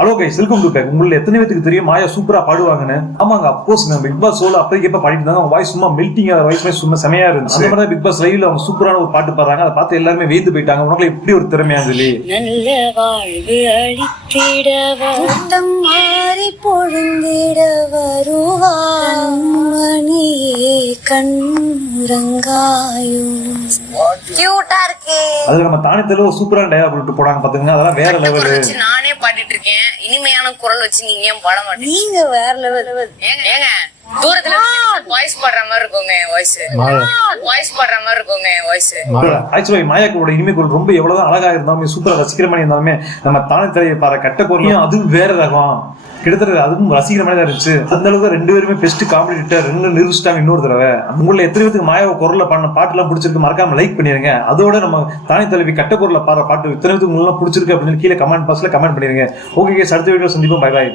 Hello guys, welcome to back. உங்களை எத்தனை பேருக்கு தெரியும் மாயா சூப்பரா பாடுவாங்கன்னு? ஆமாங்க, அப்கோர்ஸ் நம்ம பிக் பாஸ் ஷோல அப்போதைக்கு எப்ப பாடிட்டு இருந்தாங்க. அவங்க வாய்ஸ் சும்மா மெல்டிங், வாய்ஸ் சும்மா செமையா இருந்துச்சு. அந்த மாதிரி பிக் பாஸ் லைவ்ல அவங்க சூப்பரான ஒரு பாட்டு பாடுறாங்க. அதை பார்த்து எல்லாருமே வேந்து போயிட்டாங்க. உனக்கு எப்படி ஒரு திறமையா சொல்லி நல்ல வாழ்வு அளித்திடவட்டம் மாறி பொழுந்திட வருவாணியே கண்ணுறங்காயும் கியூட்டா இருக்கே. அதுல நம்ம தானத்துல ஒரு சூப்பரான டயலாக் விட்டு போடாங்க பாத்துங்க. அதெல்லாம் வேற லெவல். நானே பாடிட்டு இருக்கேன். இனிமையான குரல் வச்சு நீங்க ஏன் பாட மாட்டீங்க? நீங்க வேற லெவல். ஏங்க தூரத்துல வாய்ஸ் பாடுற மாதிரி இருக்குங்க. வாய்ஸ் பாடுற மாதிரி இருக்குங்க. வாய்ஸ் ஆக்சுவலி மாயாக்கோட இனிமை குரல் ரொம்ப எவ்வளவுதான் அழகா இருந்தாலுமே, சூப்பரா ரசிக்கிற மாதிரி இருந்தாலுமே, நம்ம தானத்திலேயே பாரு கட்ட குரலையும் அதுவும் வேற ரகம். கிட்டத்தட்ட அதுவும் ரசிக்கிற மாதிரி தான் இருந்துச்சு. அந்த அளவுக்கு ரெண்டு பேருமே பெஸ்ட் காம்படிட்டர் ரெண்டு நிரூபிச்சிட்டாங்க. இன்னொரு தடவை உங்களை எத்தனை பேருக்கு மாயாவை குரல்ல பாடின பாட்டு எல்லாம் பிடிச்சிருக்கு மறக்காம லைக் பண்ணிருங்க. அதோட நம்ம தானே தலைவி கட்ட குரல்ல பாடுற பாட்டு இத்தனை பேருக்கு பிடிச்சிருக்கு அப்படின்னு கீழே கமெண்ட் பாக்ஸ்ல கமெண்ட் பண்ணிருங்க. ஓகே, அடுத்த வீடியோ சந்திப்போம். Bye bye.